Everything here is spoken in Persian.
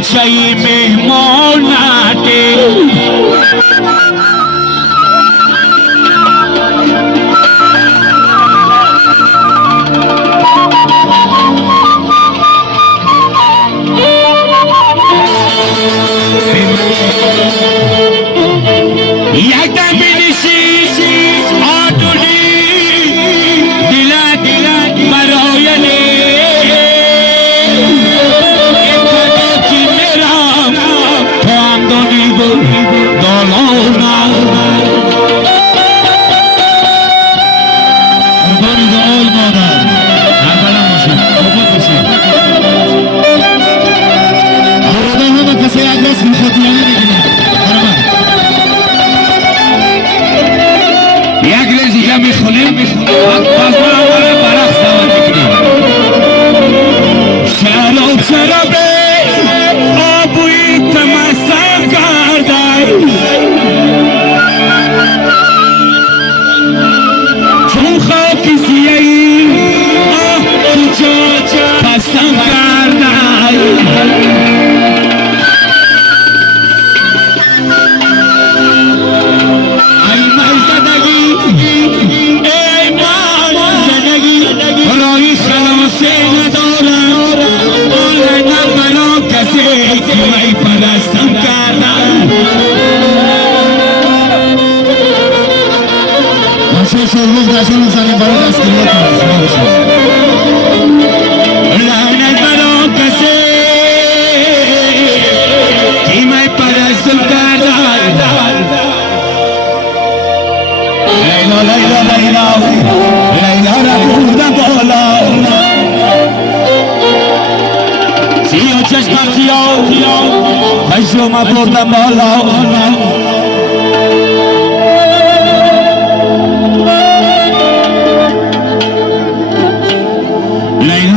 بچه مهمانته یکدم بینشی آدونی دیلت براینه امکداتی میرم تو هم دانی دالانا قربانی دعای مادر اولا باشید خوبه باشید آرادا همه کسی یک راست میخواتیانه بگیرید یک ریز دیگه میخونیم باز ما اولا برقص دعوت میکنیم شراب آبوی تمسم کردن چون خاکی سیهی کجا پسم کردن ای من زدگی ای من زدگی برای خلاصه ندارم آلنم برا کسی می پرستم کردم منشه شروع داشتن میزنیم برای دستگیریات شما باشید لعنت برا کسی که می پرستم کردم لیلا لیلا لیلا لیلا را بردم بالا سیاه چشمم سیاه خشم بردم بالا لیلا